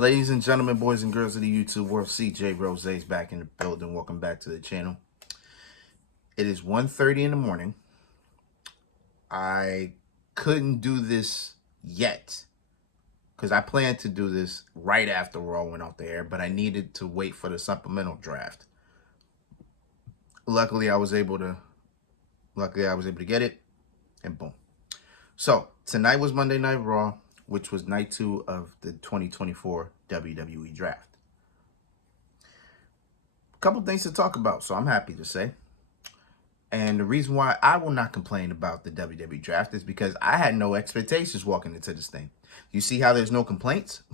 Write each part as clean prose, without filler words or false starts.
Ladies and gentlemen, boys and girls of the YouTube world, CJ Rose's back in the building. Welcome back to the channel. It is 1:30 in the morning. I couldn't do this yet because I planned to do this right after Raw went off the air, but I needed to wait for the supplemental draft. Luckily, I was able to get it, and boom. So tonight was Monday Night Raw, which was night 2 of the 2024 WWE Draft. A couple things to talk about, so I'm happy to say. And the reason why I will not complain about the WWE Draft is because I had no expectations walking into this thing. You see how there's no complaints?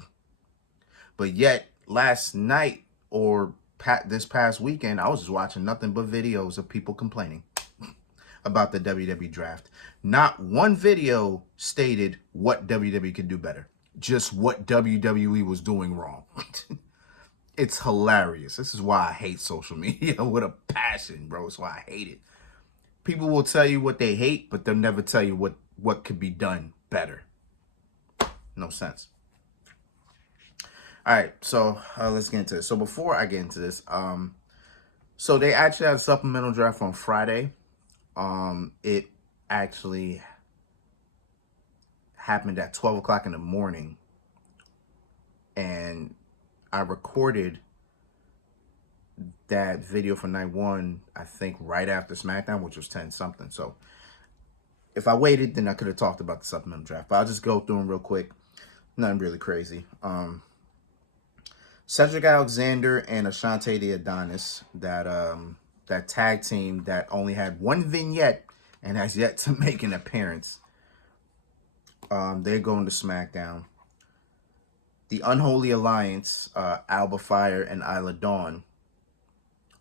But yet, last night or this past weekend, I was just watching nothing but videos of people complaining about the WWE Draft. Not one video stated what WWE could do better. Just what WWE was doing wrong. It's hilarious. This is why I hate social media with a passion, bro. It's why I hate it. People will tell you what they hate, but they'll never tell you what could be done better. No sense. All right, so let's get into this. So before I get into this, so they actually had a supplemental draft on Friday. It actually happened at 12 o'clock in the morning, and I recorded that video for night 1, I think right after SmackDown, which was 10 something. So if I waited, then I could have talked about the supplemental draft, but I'll just go through them real quick. Nothing really crazy. Cedric Alexander and Ashante the Adonis, that tag team that only had one vignette and has yet to make an appearance. They're going to SmackDown. The Unholy Alliance, Alba Fire and Isla Dawn,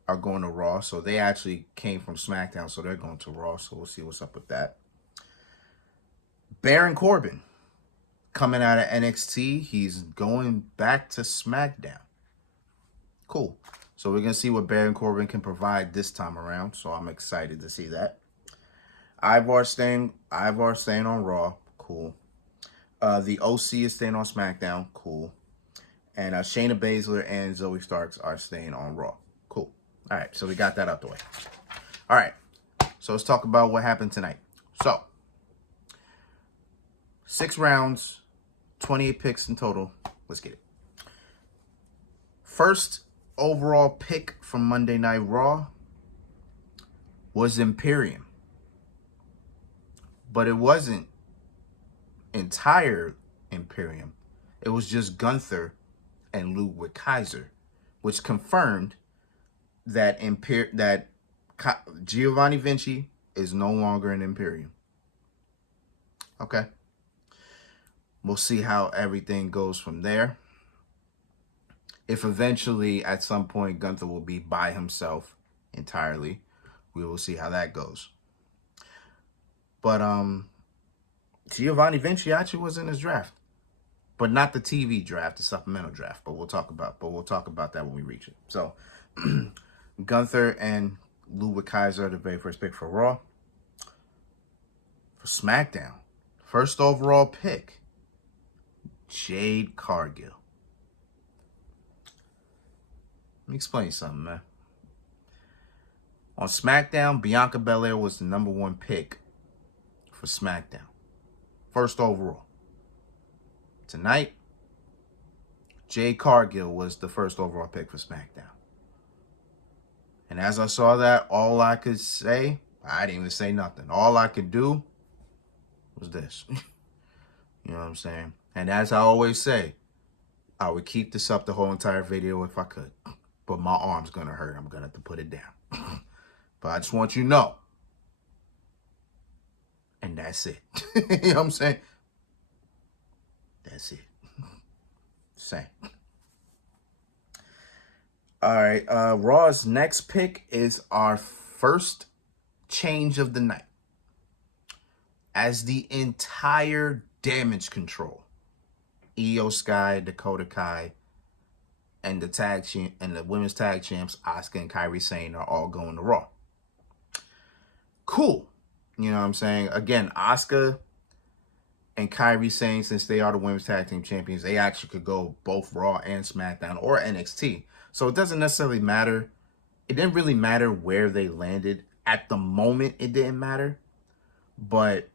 are going to Raw. So they actually came from SmackDown, so they're going to Raw. So we'll see what's up with that. Baron Corbin, coming out of NXT, he's going back to SmackDown. Cool. So we're going to see what Baron Corbin can provide this time around. So I'm excited to see that. Ivar staying on Raw. Cool. The OC is staying on SmackDown. Cool. And Shayna Baszler and Zoe Starks are staying on Raw. Cool. All right. So we got that out the way. All right. So let's talk about what happened tonight. So 6 rounds, 28 picks in total. Let's get it. First overall pick from Monday Night Raw was Imperium. But it wasn't entire Imperium. It was just Gunther and Ludwig Kaiser, which confirmed that Giovanni Vinci is no longer an Imperium. Okay. We'll see how everything goes from there. If eventually, at some point, Gunther will be by himself entirely, we will see how that goes. But Giovanni Vinci actually was in his draft, but not the TV draft, the supplemental draft. But we'll talk about that when we reach it. So Gunther and Ludwig Kaiser are the very first pick for Raw. For SmackDown, first overall pick, Jade Cargill. Let me explain something, man. On SmackDown, Bianca Belair was the #1 pick for SmackDown. First overall. Tonight, Jade Cargill was the first overall pick for SmackDown. And as I saw that, all I could say, I didn't even say nothing. All I could do was this. You know what I'm saying? And as I always say, I would keep this up the whole entire video if I could. But my arm's going to hurt. I'm going to have to put it down. But I just want you to know. And that's it. You know what I'm saying? That's it. Same. All right. Raw's next pick is our first change of the night. As the entire Damage Control, Io Sky, Dakota Kai, and the women's tag champs, Asuka and Kairi Sane, are all going to Raw. Cool. You know what I'm saying? Again, Asuka and Kyrie saying since they are the women's tag team champions, they actually could go both Raw and SmackDown or NXT. So it doesn't necessarily matter. It didn't really matter where they landed. At the moment, it didn't matter. But,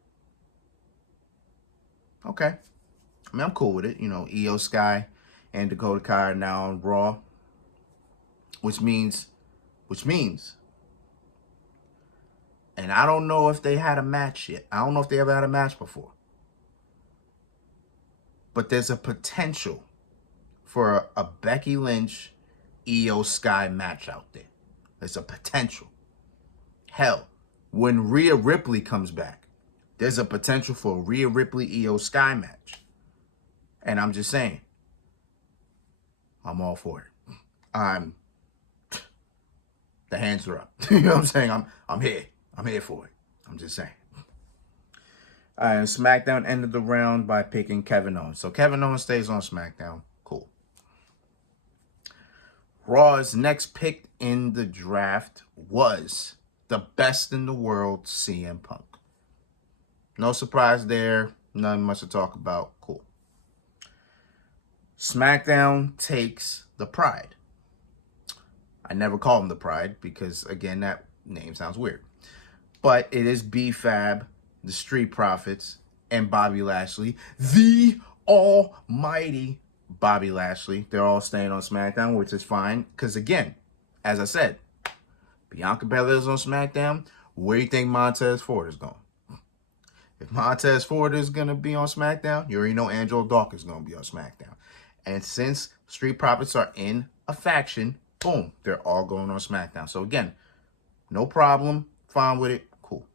okay. I mean, I'm cool with it. You know, Io Sky and Dakota Kai are now on Raw. Which means, and I don't know if they had a match yet. I don't know if they ever had a match before. But there's a potential for a Becky Lynch, Io Sky match out there. There's a potential. Hell, when Rhea Ripley comes back, there's a potential for a Rhea Ripley, Io Sky match. And I'm just saying, I'm all for it. The hands are up. You know what I'm saying? I'm here. I'm here for it. I'm just saying. SmackDown ended the round by picking Kevin Owens. So Kevin Owens stays on SmackDown. Cool. Raw's next pick in the draft was the best in the world, CM Punk. No surprise there. Nothing much to talk about. Cool. SmackDown takes the Pride. I never call him the Pride because, again, that name sounds weird. But it is B-Fab, the Street Profits, and Bobby Lashley, the almighty Bobby Lashley. They're all staying on SmackDown, which is fine. Because, again, as I said, Bianca Belair's on SmackDown. Where do you think Montez Ford is going? If Montez Ford is going to be on SmackDown, you already know Angelo Dawkins is going to be on SmackDown. And since Street Profits are in a faction, boom, they're all going on SmackDown. So, again, no problem. Fine with it. Cool.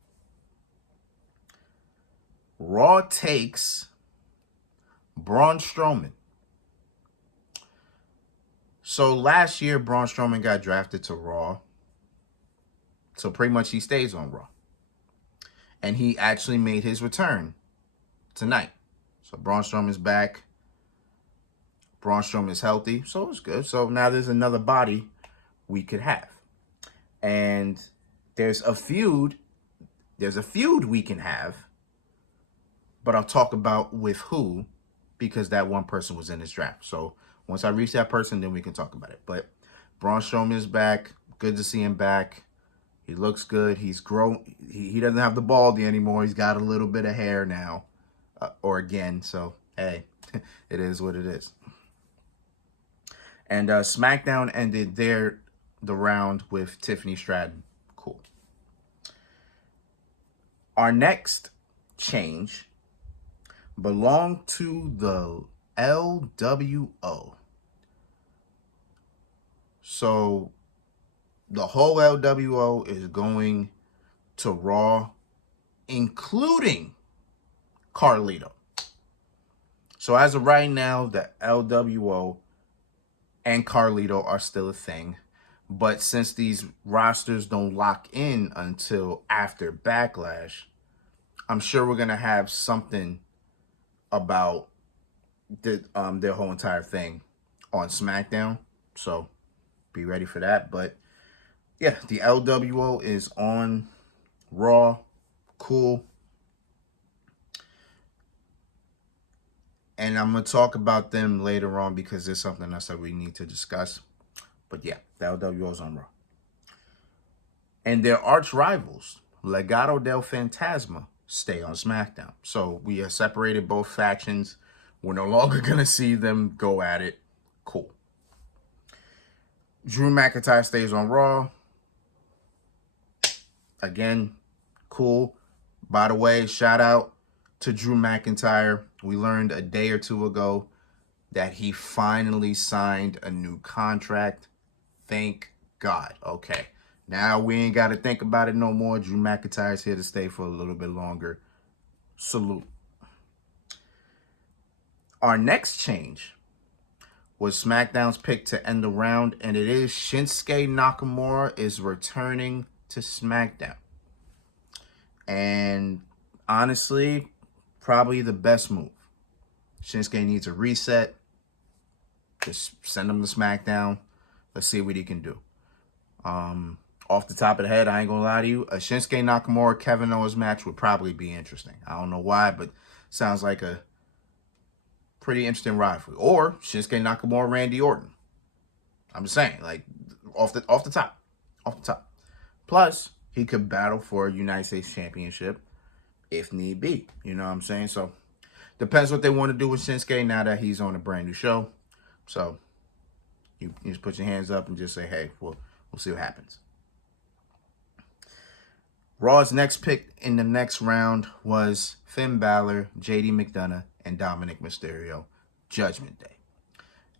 Raw takes Braun Strowman. So, last year, Braun Strowman got drafted to Raw. So, pretty much he stays on Raw. And he actually made his return tonight. So, Braun Strowman's back. Braun Strowman is healthy, so it's good. So now there's another body we could have. And there's a feud we can have, but I'll talk about with who, because that one person was in this draft. So once I reach that person, then we can talk about it. But Braun Strowman is back. Good to see him back. He looks good. He's grown. He doesn't have the baldy anymore. He's got a little bit of hair now, or again. So, hey, it is what it is. And SmackDown ended the round with Tiffany Stratton. Cool. Our next change belonged to the LWO. So the whole LWO is going to Raw, including Carlito. So as of right now, the LWO and Carlito are still a thing. But since these rosters don't lock in until after Backlash, I'm sure we're going to have something about their whole entire thing on SmackDown. So be ready for that. But yeah, the LWO is on Raw. Cool. And I'm going to talk about them later on because there's something else that we need to discuss. But yeah, the LWO is on Raw. And their arch rivals, Legado del Fantasma, stay on SmackDown. So we have separated both factions. We're no longer going to see them go at it. Cool. Drew McIntyre stays on Raw. Again, cool. By the way, shout out to Drew McIntyre. We learned a day or two ago that he finally signed a new contract. Thank God. Okay. Now we ain't got to think about it no more. Drew McIntyre's here to stay for a little bit longer. Salute. Our next change was SmackDown's pick to end the round, and it is Shinsuke Nakamura is returning to SmackDown. And honestly, probably the best move. Shinsuke needs a reset. Just send him to SmackDown. Let's see what he can do. Off the top of the head, I ain't gonna lie to you, a Shinsuke Nakamura Kevin Owens match would probably be interesting. I don't know why, but sounds like a pretty interesting rivalry. Or Shinsuke Nakamura, Randy Orton. I'm just saying, like off the top, off the top. Plus, he could battle for a United States Championship if need be. You know what I'm saying? So depends what they want to do with Shinsuke now that he's on a brand new show. So you just put your hands up and just say, hey, we'll see what happens. Raw's next pick in the next round was Finn Balor, JD McDonough, and Dominic Mysterio, Judgment Day.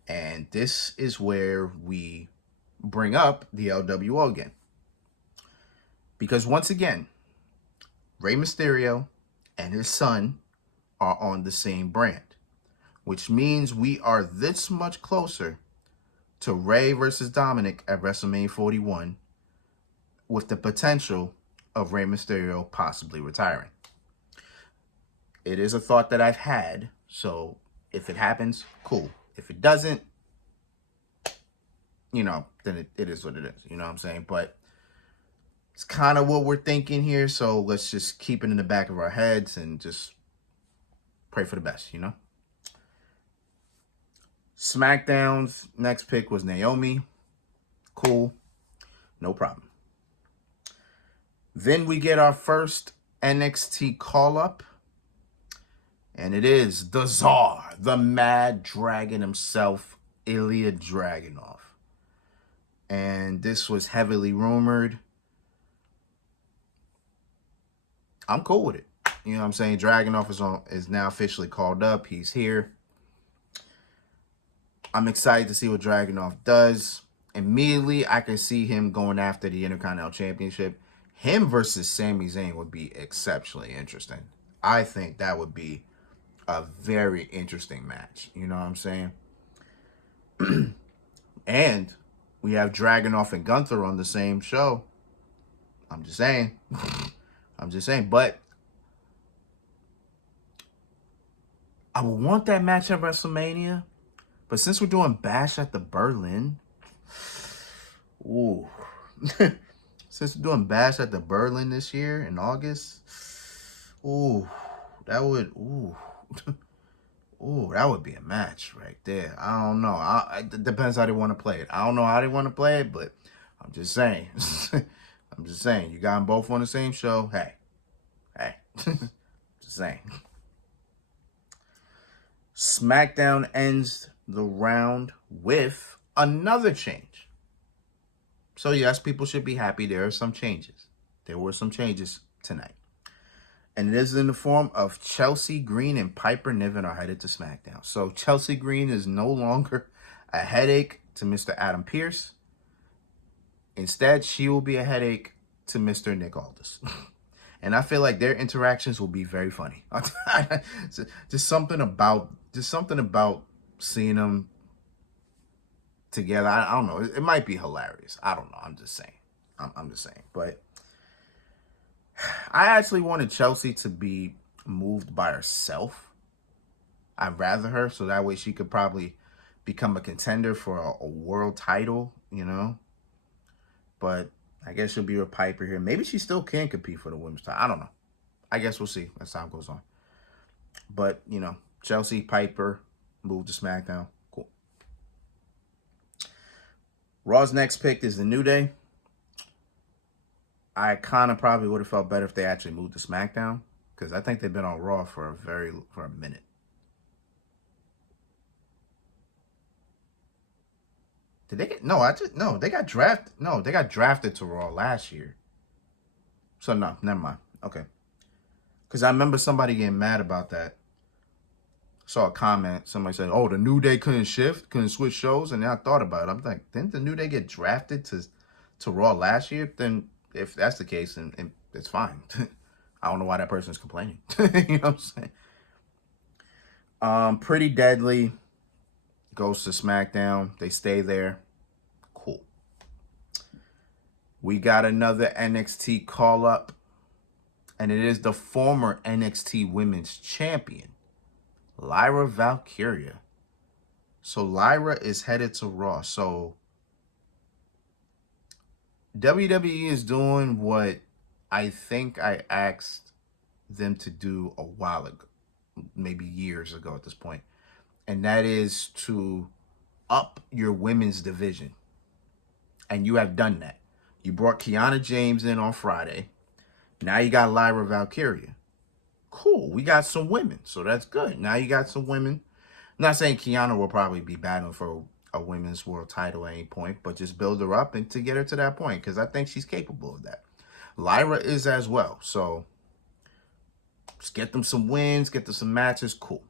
And this is where we bring up the LWO again. Because once again, Rey Mysterio and his son are on the same brand, which means we are this much closer to Rey versus Dominic at WrestleMania 41 with the potential of Rey Mysterio possibly retiring. It is a thought that I've had, so if it happens, cool. If it doesn't, then it is what it is. You know what I'm saying? But it's kind of what we're thinking here, so let's just keep it in the back of our heads and just pray for the best, SmackDown's next pick was Naomi. Cool. No problem. Then we get our first NXT call-up. And it is the Czar, the Mad Dragon himself, Ilya Dragunov. And this was heavily rumored. I'm cool with it. You know what I'm saying? Dragunov is now officially called up. He's here. I'm excited to see what Dragunov does. Immediately, I can see him going after the Intercontinental Championship. Him versus Sami Zayn would be exceptionally interesting. I think that would be a very interesting match. You know what I'm saying? And we have Dragunov and Gunther on the same show. I'm just saying. But I would want that match at WrestleMania. But since we're doing Bash at the Berlin, ooh. Since we're doing Bash at the Berlin this year in August, ooh, that would be a match right there. I don't know. It depends how they want to play it. I don't know how they want to play it, but I'm just saying. You got them both on the same show. Hey. Just saying. SmackDown ends the round with another change. So yes, people should be happy. There are some changes. There were some changes tonight. And it is in the form of Chelsea Green and Piper Niven are headed to SmackDown. So Chelsea Green is no longer a headache to Mr. Adam Pearce. Instead, she will be a headache to Mr. Nick Aldis. And I feel like their interactions will be very funny. just something about seeing them together. I don't know. It might be hilarious. I don't know. I'm just saying. I'm just saying. But I actually wanted Chelsea to be moved by herself. I'd rather her, so that way she could probably become a contender for a world title, But I guess she'll be with Piper here. Maybe she still can compete for the women's title. I don't know. I guess we'll see as time goes on. But, Chelsea, Piper, moved to SmackDown. Cool. Raw's next pick is the New Day. I kind of probably would have felt better if they actually moved to SmackDown, because I think they've been on Raw for a minute. Did they get they got drafted. No, they got drafted to Raw last year. So no, never mind. Okay. Because I remember somebody getting mad about that. Saw a comment. Somebody said, "Oh, the New Day couldn't switch shows," and then I thought about it. I'm like, didn't the New Day get drafted to Raw last year? Then if that's the case, then it's fine. I don't know why that person's complaining. You know what I'm saying? Pretty Deadly goes to SmackDown. They stay there. Cool. We got another NXT call-up, and it is the former NXT Women's Champion, Lyra Valkyria. So Lyra is headed to Raw. So WWE is doing what I think I asked them to do a while ago. maybe years ago at this point, and that is to up your women's division. And you have done that. You brought Kiana James in on Friday. Now you got Lyra Valkyria. Cool. We got some women, so that's good. Now you got some women. I'm not saying Kiana will probably be battling for a women's world title at any point, but just build her up and to get her to that point, because I think she's capable of that. Lyra is as well. So just get them some wins, get them some matches. Cool.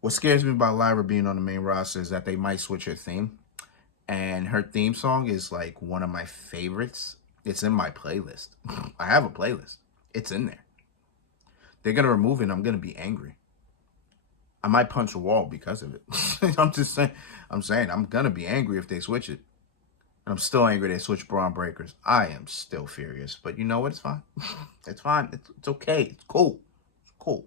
What scares me about Lyra being on the main roster is that they might switch her theme. And her theme song is like one of my favorites. It's in my playlist. I have a playlist. It's in there. They're going to remove it and I'm going to be angry. I might punch a wall because of it. I'm just saying. I'm saying I'm going to be angry if they switch it. And I'm still angry they switch Braun Breakers. I am still furious. But you know what? It's fine. It's fine. It's okay. It's cool. It's cool.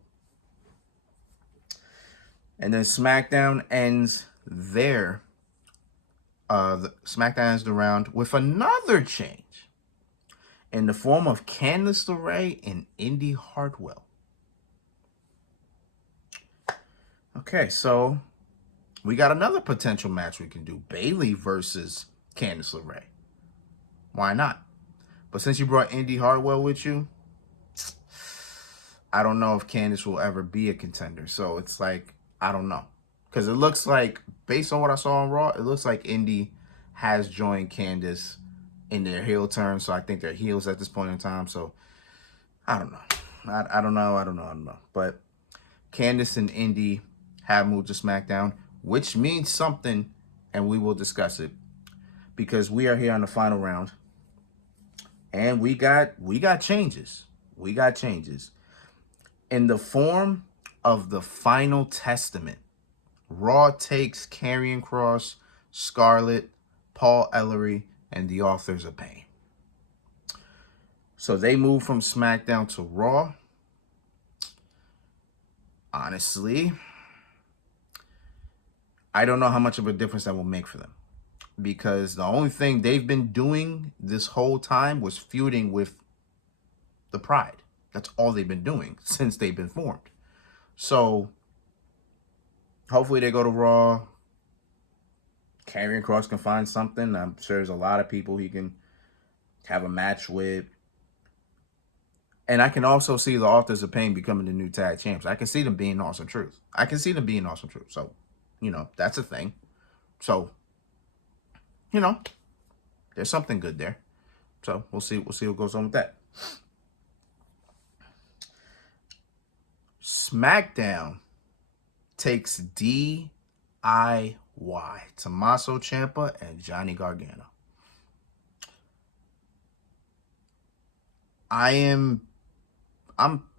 And then SmackDown ends there. The SmackDown ends the round with another change in the form of Candice LeRae and Indy Hartwell. Okay, so we got another potential match we can do. Bayley versus Candice LeRae. Why not? But since you brought Indy Hartwell with you, I don't know if Candice will ever be a contender. So it's like, I don't know. Because it looks like, based on what I saw on Raw, it looks like Indy has joined Candice in their heel turn. So I think they're heels at this point in time. So I don't know. I don't know. But Candice and Indy have moved to SmackDown, which means something, and we will discuss it. Because we are here on the final round. And we got changes. We got changes. In the form of the Final Testament, Raw takes Karrion Kross, Scarlett, Paul Ellery, and the Authors of Pain. So they move from SmackDown to Raw. Honestly, I don't know how much of a difference that will make for them. Because the only thing they've been doing this whole time was feuding with the Pride. That's all they've been doing since they've been formed. So hopefully they go to Raw. Karrion Kross can find something. I'm sure there's a lot of people he can have a match with. And I can also see the Authors of Pain becoming the new tag champs. I can see them being Awesome Truth. So, that's a thing. So, there's something good there. So we'll see what goes on with that. SmackDown takes DIY, Tommaso Ciampa and Johnny Gargano. I'm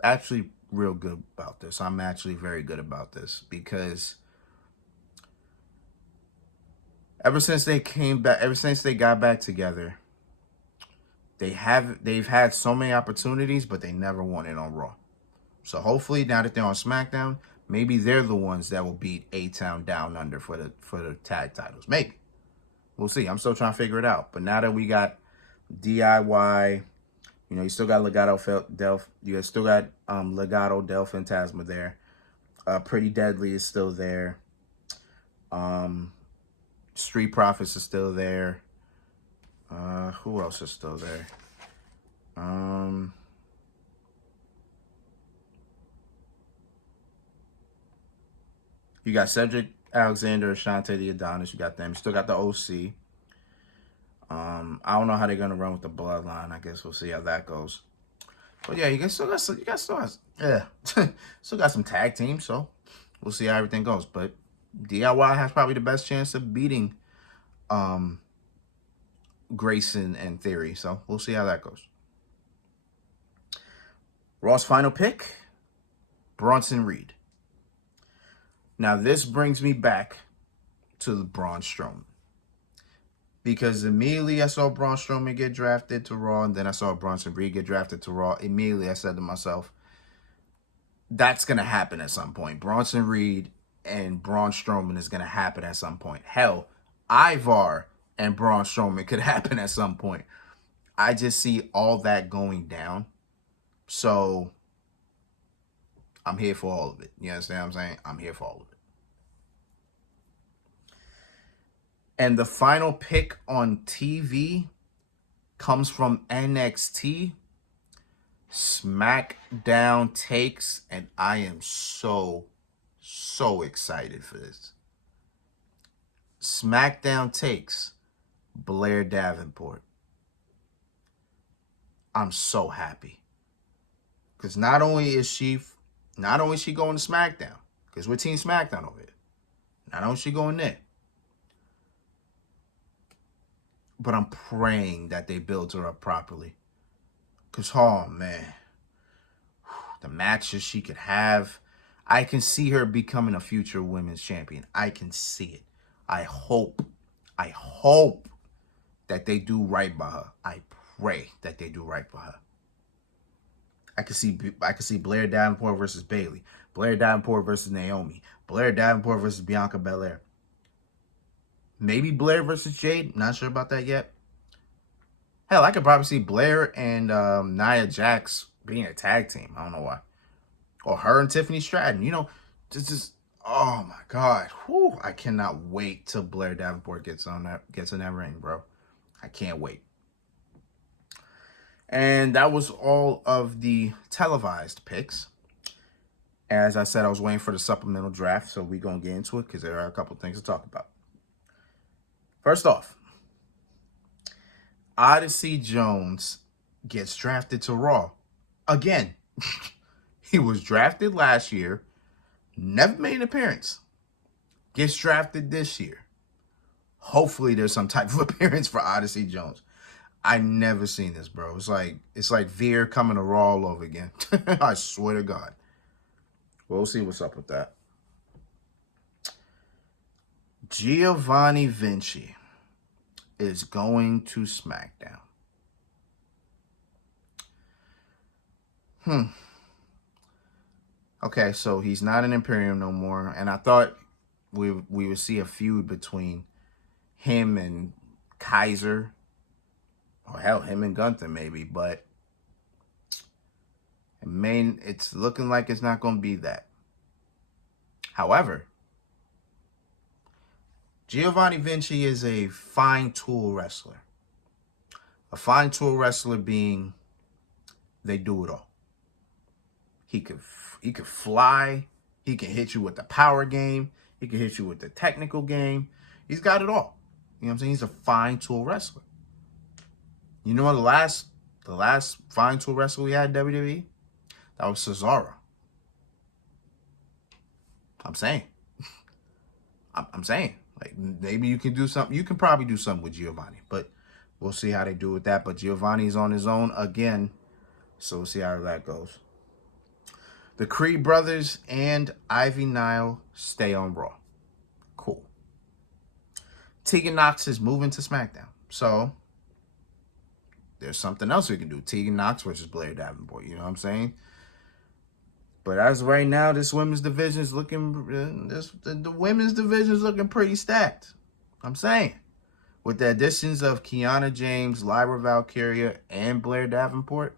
actually real good about this. I'm actually very good about this because ever since they got back together, they've had so many opportunities, but they never won it on Raw. So hopefully now that they're on SmackDown, maybe they're the ones that will beat A-Town Down Under for the tag titles. Maybe. We'll see. I'm still trying to figure it out. But now that we got DIY, you still got Legado Del Fantasma there. Pretty Deadly is still there. Street Profits is still there. Who else is still there? You got Cedric Alexander, Ashante the Adonis. You got them. You still got the OC. I don't know how they're gonna run with the Bloodline. I guess we'll see how that goes. But yeah, still got some tag teams. So we'll see how everything goes. But DIY has probably the best chance of beating Grayson and Theory. So we'll see how that goes. Raw's final pick, Bronson Reed. Now, this brings me back to the Braun Strowman. Because immediately I saw Braun Strowman get drafted to Raw, and then I saw Bronson Reed get drafted to Raw. Immediately I said to myself, that's going to happen at some point. Bronson Reed and Braun Strowman is going to happen at some point. Hell, Ivar and Braun Strowman could happen at some point. I just see all that going down. So I'm here for all of it. You understand what I'm saying? I'm here for all of it. And the final pick on TV comes from NXT. SmackDown takes, and I am so excited for this. SmackDown takes Blair Davenport. I'm so happy. Because not only is she going to SmackDown, because we're Team SmackDown over here. Not only is she going there, but I'm praying that they build her up properly. Because, oh, man, the matches she could have, I can see her becoming a future women's champion. I can see it. I hope that they do right by her. I pray that they do right by her. I can see Blair Davenport versus Bayley, Blair Davenport versus Naomi, Blair Davenport versus Bianca Belair. Maybe Blair versus Jade. Not sure about that yet. Hell, I could probably see Blair and Nia Jax being a tag team. I don't know why. Or her and Tiffany Stratton. You know, just oh my God. Whew, I cannot wait till Blair Davenport gets in that ring, bro. I can't wait. And that was all of the televised picks. As I said, I was waiting for the supplemental draft, so we're going to get into it because there are a couple things to talk about. First off, Odyssey Jones gets drafted to Raw. Again, he was drafted last year, never made an appearance. Gets drafted this year. Hopefully there's some type of appearance for Odyssey Jones. I never seen this, bro. It's like Veer coming to Raw all over again. I swear to God. We'll see what's up with that. Giovanni Vinci is going to SmackDown. Okay, so he's not an Imperium no more, and I thought we would see a feud between him and Kaiser, or hell, him and Gunther maybe, but it's looking like it's not going to be that. However, Giovanni Vinci is a fine tool wrestler. A fine tool wrestler being they do it all. He could fly. He can hit you with the power game. He can hit you with the technical game. He's got it all. You know what I'm saying? He's a fine tool wrestler. You know what the last fine tool wrestler we had in WWE? That was Cesaro. I'm saying. I'm saying. Like, maybe you can do something. You can probably do something with Giovanni, but we'll see how they do with that. But Giovanni's on his own again, so we'll see how that goes. The Creed brothers and Ivy Nile stay on Raw. Cool. Tegan Nox is moving to SmackDown, so there's something else we can do. Tegan Nox versus Blair Davenport. You know what I'm saying? But as of right now, this women's division is looking. The women's division is looking pretty stacked. I'm saying, with the additions of Kiana James, Lyra Valkyria, and Blair Davenport,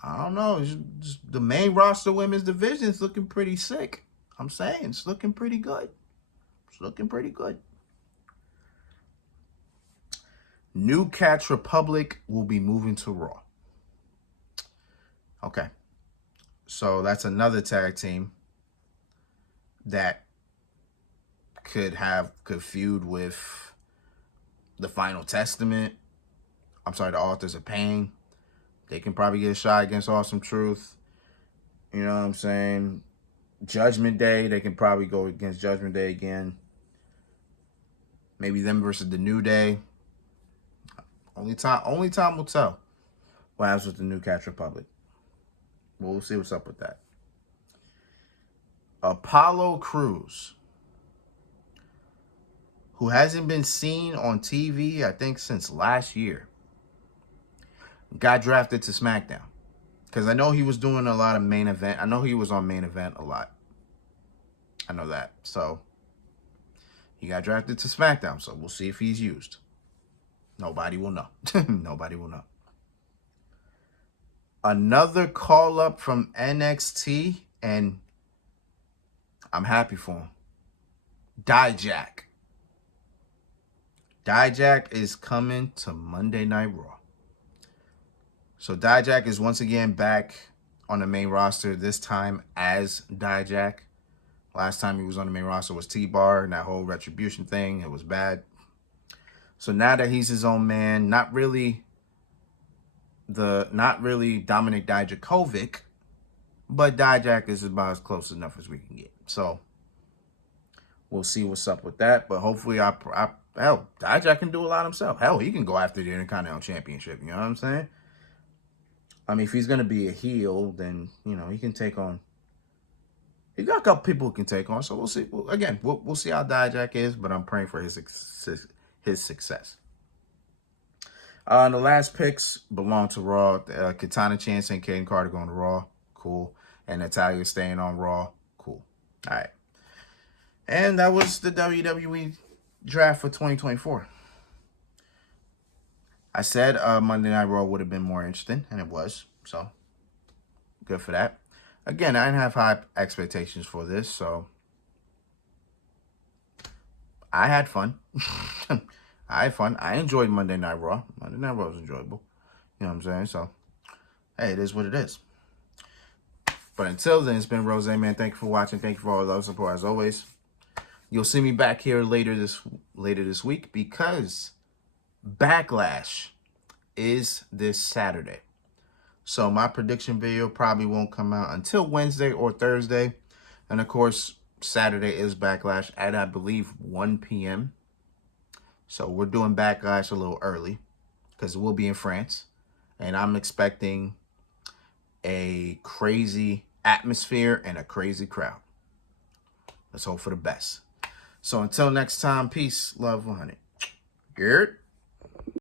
I don't know. Just the main roster women's division is looking pretty sick. I'm saying it's looking pretty good. It's looking pretty good. New Catch Republic will be moving to Raw. Okay. So that's another tag team that could feud with the Final Testament. I'm sorry, the Authors of Pain. They can probably get a shot against Awesome Truth. You know what I'm saying? Judgment Day, they can probably go against Judgment Day again. Maybe them versus the New Day. Only time will tell what happens with the New Catch Republic. We'll see what's up with that. Apollo Crews, who hasn't been seen on TV, I think, since last year, got drafted to SmackDown. Because I know he was doing a lot of main event. I know he was on main event a lot. I know that. So, he got drafted to SmackDown. So, we'll see if he's used. Nobody will know. Nobody will know. Another call up from NXT, and I'm happy for him. Dijak. Dijak is coming to Monday Night Raw. So Dijak is once again back on the main roster, this time as Dijak. Last time he was on the main roster was T-Bar, and that whole Retribution thing, it was bad. So now that he's his own man, not really Dominic Dijakovic, but Dijak is about as close enough as we can get. So we'll see what's up with that. But hopefully, hell, Dijak can do a lot himself. Hell, he can go after the Intercontinental Championship. You know what I'm saying? I mean, if he's going to be a heel, then, he can take on. He got a couple people who can take on. So we'll see. We'll see how Dijak is, but I'm praying for his success. The last picks belong to Raw. Katana Chance and Kayden Carter going to Raw. Cool. And Natalya staying on Raw. Cool. All right. And that was the WWE draft for 2024. I said Monday Night Raw would have been more interesting, and it was. So, good for that. Again, I didn't have high expectations for this, so I had fun. I enjoyed Monday Night Raw. Monday Night Raw was enjoyable. You know what I'm saying? So, hey, it is what it is. But until then, it's been Rose, man. Thank you for watching. Thank you for all the love and support, as always. You'll see me back here later this week because Backlash is this Saturday. So my prediction video probably won't come out until Wednesday or Thursday. And of course, Saturday is Backlash at, I believe, 1 p.m. So we're doing Backlash a little early because we'll be in France. And I'm expecting a crazy atmosphere and a crazy crowd. Let's hope for the best. So until next time, peace, love, 100. Good.